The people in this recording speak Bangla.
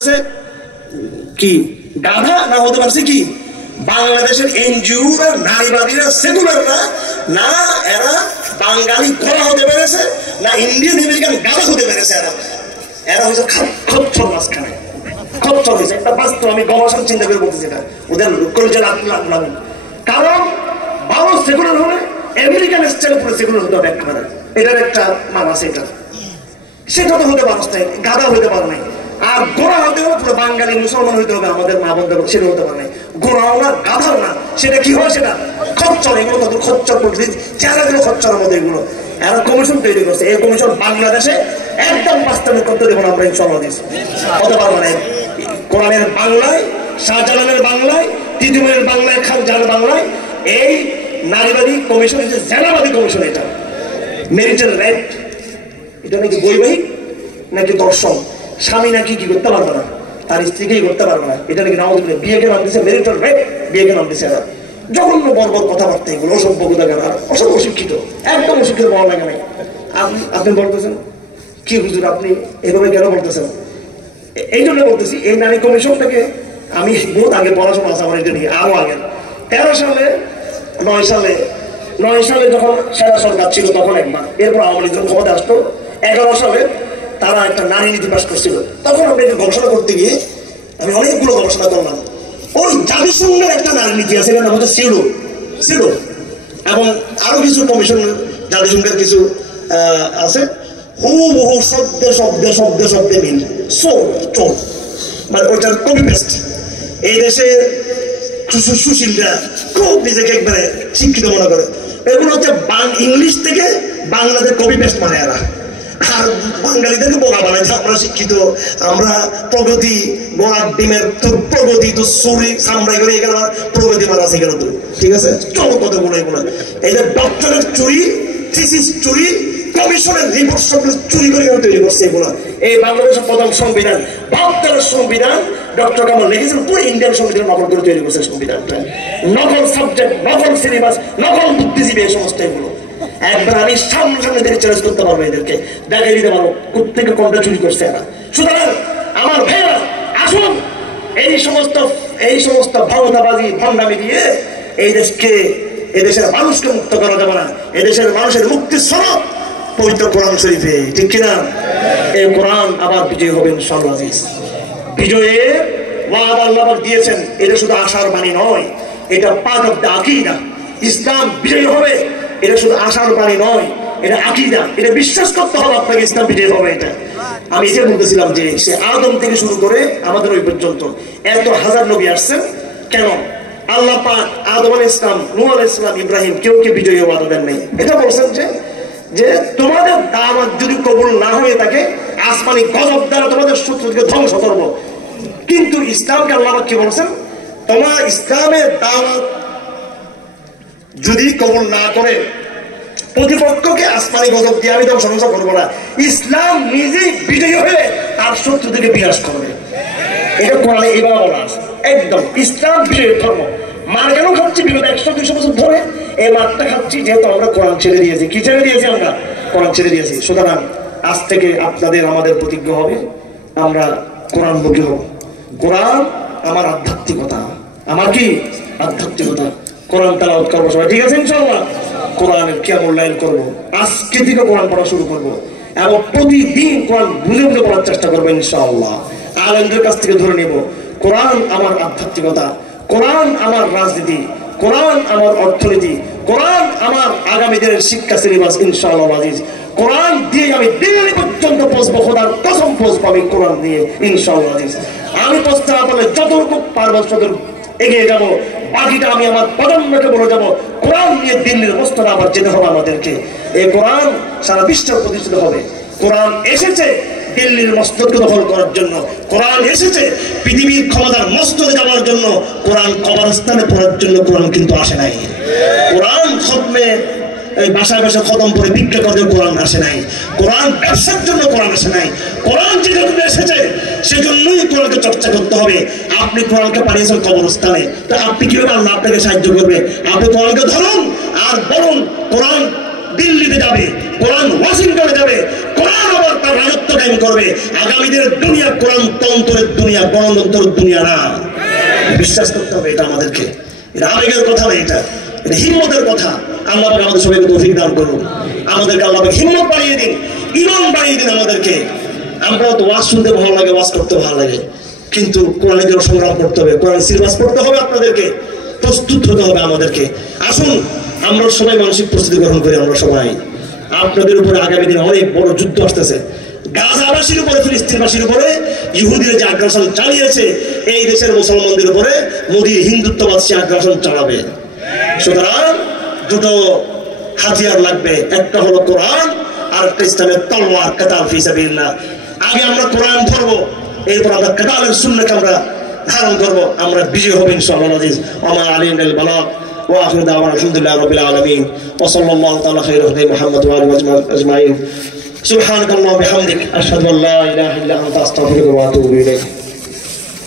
কি গাধা না হতে পারছে কি বাংলাদেশের এনজিওরা নারীবাদীরা সেকুলাররা না এরা বাঙালি ঘোড়া হতে পেরেছে না ইন্ডিয়ান আমেরিকান গাধা হতে পেরেছে এরা হচ্ছে খচ্চর মাঝখানে খচ্চর হয়েছে একটা বাস্তব আমি গবেষণা চিন্তা করে বলতেছি এটা ওদের কলেজে লাগলাম কারণ ভালো সেকুলার হলে আমেরিকান স্টাইল পুরো সেকুলার হতে হবে একবারে এটার একটা মান আছে এটা সেটা তো হতে পারছ নাই গাধা হতে পারো নাই আর গোড়া হতে হবে পুরো বাঙালি মুসলমান হইতে হবে আমাদের মা বোনদের সেটা হতে পারে গোড়াও না গাধাও না সেটা কি হয় সেটা খচ্চর এগুলো তাদের খচ্চর করতে চেহারাগুলো খচ্চরের মধ্যে এগুলো এরা কমিশন তৈরি করছে এই কমিশন বাংলাদেশে একদম বাস্তবে করতে দেবো না আমরা ইনশাআল্লাহ হতে পারবো না কোরআনের বাংলায় শাহজালালের বাংলায় তিতুমিরের বাংলায় খান জাহান বাংলায় এই নারীবাদী কমিশন হচ্ছে জেনাবাদী কমিশন এটা মেরিটাল রাইট এটা নাকি বৈবাহিক নাকি দর্শন স্বামী নাকি কি করতে পারবে না তার স্ত্রীকেই করতে পারবে না এটা নাকি নাম বিয়েকে নাম দিচ্ছে মেরিটাল রাইট বিয়েকে নাম দিচ্ছে এরা জঘন্য বর্বর কথাবার্তা এগুলো অসভ্য কোথাকার আর অসভ্য অশিক্ষিত একদম অশিক্ষিত বলা লাগে নাই আপনি বলতেছেন কি হুজুর আপনি এভাবে কেন বলতেছেন এই জন্য বলতেছি এই নারী কমিশনটাকে আমি বহুত আগে পড়াশোনা আছে আমার এটা নিয়ে আরো আগে 13 সালে 9 সালে যখন সেরা সরকার ছিল তখন একবার এরপর আওয়ামী লীগ ক্ষমতা আসতো 11 সালে তারা একটা নারী নীতি পাস করছিল তখন আমি একটু গবেষণা করতে গিয়ে আমি অনেকগুলো গবেষণা করলাম ওই জাতিসংঘের একটা নারী নীতি আছে এটার নাম হচ্ছে সিডো এবং আরো কিছু কমিশন জাতিসংঘের কিছু আছে হুবহু শব্দে মিল চোখ মানে ওইটার কপি পেস্ট এই দেশে সুশীলরা খুব নিজেকে একবারে শিক্ষিত মনে করে এগুলো হচ্ছে ইংলিশ থেকে বাংলাদেশ কপি পেস্ট মানে এরা আর বাঙালিদেরকে বোকা বানাই যে আমরা শিক্ষিত আমরা প্রগতি গোড়ার ডিমের প্রগতি তো চুরি সামরাই করে এখানে প্রগতি মারা আছে এখানে তো ঠিক আছে চলো কতগুলো এগুলো এই যে ডক্টরের চুরি থিসিস চুরি কমিশনের রিপোর্ট সব চুরি করে তৈরি করছে এগুলো এই বাংলাদেশের প্রথম সংবিধান 72 সংবিধান ডক্টর কামাল লিখেছেন পুরো ইন্ডিয়ান সংবিধান নকল করে তৈরি করছে সংবিধানটা নকল সাবজেক্ট নকল সিলেবাস নকল বুদ্ধিজীবী এই সমস্ত এগুলো একবার আমি সামনে থেকে চ্যালেঞ্জ করতে পারবো এদেরকে দেখাই দিতে পারবো কোথেকে কোনটা চুরি করছে এরা সুতরাং আমার ভাইরা আসুন এই সমস্ত ভাওতাবাজি ভণ্ডামি দিয়ে এই দেশকে এদেশের মানুষকে মুক্ত করা যাবে না এদেশের মানুষের মুক্তির সনদ পবিত্র কোরআন শরীফে ঠিক কিনা এই কোরআন আবার বিজয় হবে ইনশাআল্লাহ বিজয়ের ওয়াদা আল্লাহ দিয়েছেন এটা শুধু আশার বাণী নয় এটা পার্ট অফ দ্য আকীদা ইসলাম বিজয় হবে এটা শুধু আশার বাণী নয় এটা আকীদা এটা বিশ্বাস করতে হবে আপনাকে ইসলাম বিজয় হবে এটা আমি এটা বলতেছিলাম যে সে আদম থেকে শুরু করে আমাদের ওই পর্যন্ত এত হাজার নবী আসছেন কেন আল্লাহ পাক আদম আলাইহিস সালাম নূহ আলাইহিস সালাম ইব্রাহিম কেউ বিজয়ী ওয়াদা দেন নাই এটা বলছেন যে তোমাদের দাওয়াত যদি কবুল না হয়ে থাকে আসমানি গজব দ্বারা তোমাদের শত্রুকে ধ্বংস করব কিন্তু ইসলামকে আল্লাহ কি বলছেন তোমার ইসলামের দাওয়াত যদি কবুল না করে প্রতিপক্ষকে আসমানি গজব দিয়ে আমি ধ্বংস করবো না ইসলাম নিজেই বিজয়ী হয়ে তার শত্রু থেকে বিনাশ করবে এটা কোরআনে এইভাবে বলা আছে একদম ইসলাম বিজয়ী ধর্ম মার কেন খাচ্ছি বিগত 100-200 বছর ধরে এই মারটা খাচ্ছি যেহেতু আমরা কোরআন ছেড়ে দিয়েছি কি ছেড়ে দিয়েছি আমরা কোরআন ছেড়ে দিয়েছি সুতরাং আজ থেকে আপনাদের আমাদের প্রতিজ্ঞা হবে আমরা কোরআন মুখী হব কোরআন আমার আধ্যাত্মিকতা আমার কি আধ্যাত্মিকতা কোরআন তেলাওয়াত করবো সবাই ঠিক আছে ইনশাআল্লাহ কোরআনের কিয়াম মূল্যায়ন করবো আজকে থেকে কোরআন পড়া শুরু করবো এবং প্রতিদিন কোরআন বুঝে বুঝে পড়ার চেষ্টা করবো ইনশাআল্লাহ আলেমদের কাছ থেকে ধরে নেব কোরআন আমার আধ্যাত্মিকতা কোরআন আমার রাজনীতি কোরআন আমার অর্থনীতি কোরআন আমার আগামী দিনের শিক্ষা সিলেবাস ইনশাআল্লাহ আজিজ কোরআন দিয়ে আমি দিল্লি পর্যন্ত পৌঁছবো খোদার কসম পৌঁছবো আমি কোরআন দিয়ে ইনশাআল্লাহ আজিজ আমি পৌঁছতে না পারলে যতটুকু পারবো ততটুকু এগিয়ে যাবো বাকিটা আমি আমার প্রজন্মকে বলে যাবো কোরআন নিয়ে দিল্লির মস্তরে আবার যেতে হবে আমাদেরকে এই কোরআন সারা বিশ্বে প্রতিষ্ঠিত হবে কোরআন এসেছে দিল্লির মস্তকে দখল করার জন্য কোরআন এসেছে পৃথিবীর ক্ষমতার মস্তকে যাওয়ার জন্য কোরআন কবরস্থানে পড়ার জন্য কোরআন কিন্তু আসে নাই কোরআন খতমে বাসায় বাসায় খতম করে বিক্রি করতে কোরআন আসে নাই কোরআন ব্যবসার জন্য কোরআন আসে নাই কোরআন যে জন্য এসেছে সেজন্যই কোরআনকে চর্চা করতে হবে আপনি কোরআনকে পাঠিয়েছেন কবরস্থানে তো আপনি কিভাবে আল্লাহ আপনাকে সাহায্য করবে আপনি কোরআনকে ধরুন আর বলুন কোরআন দিল্লিতে যাবে কোরআন ওয়াশিংটনে যাবে কোরআন আবার তার রাজত্ব কায়েম করবে। আগামী দিনের দুনিয়া কোরআন তন্ত্রের দুনিয়া, গণতন্ত্রের দুনিয়া না। বিশ্বাস করতে হবে এটা আমাদেরকে। এটা আবেগের কথা না, এটা হিম্মতের কথা। আল্লাহ আমাদের সবাইকে তৌফিক দান করুন। আমাদেরকে আল্লাহ হিম্মত বাড়িয়ে দিন, ঈমান বাড়িয়ে দিন আমাদেরকে। আমরা তো ওয়াজ শুনতে ভালো লাগে, ওয়াজ করতে ভালো লাগে, কিন্তু কোরআনের জন্য সংগ্রাম করতে হবে, কোরআন সিলেবাস পড়তে হবে, আপনাদেরকে প্রস্তুত হতে হবে আমাদেরকে। আসুন আমরা সবাই মানসিক প্রস্তুতি গ্রহণ করি। আমরা সবাই আপনাদের উপরে আগামী দিনে অনেক বড় যুদ্ধ আসতেছে। গাজাবাসীর উপরে, ফিলিস্তিনবাসীর উপরে ইহুদিরা যে আগ্রাসন চালিয়েছে, এই দেশের মুসলমানদের উপরে মোদী হিন্দুত্ববাদ সে আগ্রাসন চালাবে। সুতরাং দুটো হাতিয়ার লাগবে, একটা হলো কোরআন আর একটা ইসলামের তলোয়ার, কাতাল ফি সাবিলিল্লাহ। আগে আমরা কোরআন ধরবো, এরপর আমরা কাতালের সুন্নাহকে আমরা ধারণ করবো, আমরা বিজয় হব ইনশাআল্লাহ আজিজ। ওয়া আলাইনা আল বালাগ ওয়া আখিরু দাওয়ানা আলহামদুলিল্লাহি রাব্বিল আলামিন ওয়া সাল্লাল্লাহু তাআলা খাইরু হুদাই মুহাম্মদ ওয়া আলিহি আজমাইন। সুবহানাকাল্লাহু ওয়া বিহামদিক আশহাদু আল্লা ইলাহা ইল্লা আনতা আস্তাগফিরুকা ওয়া আতুবু ইলাইক।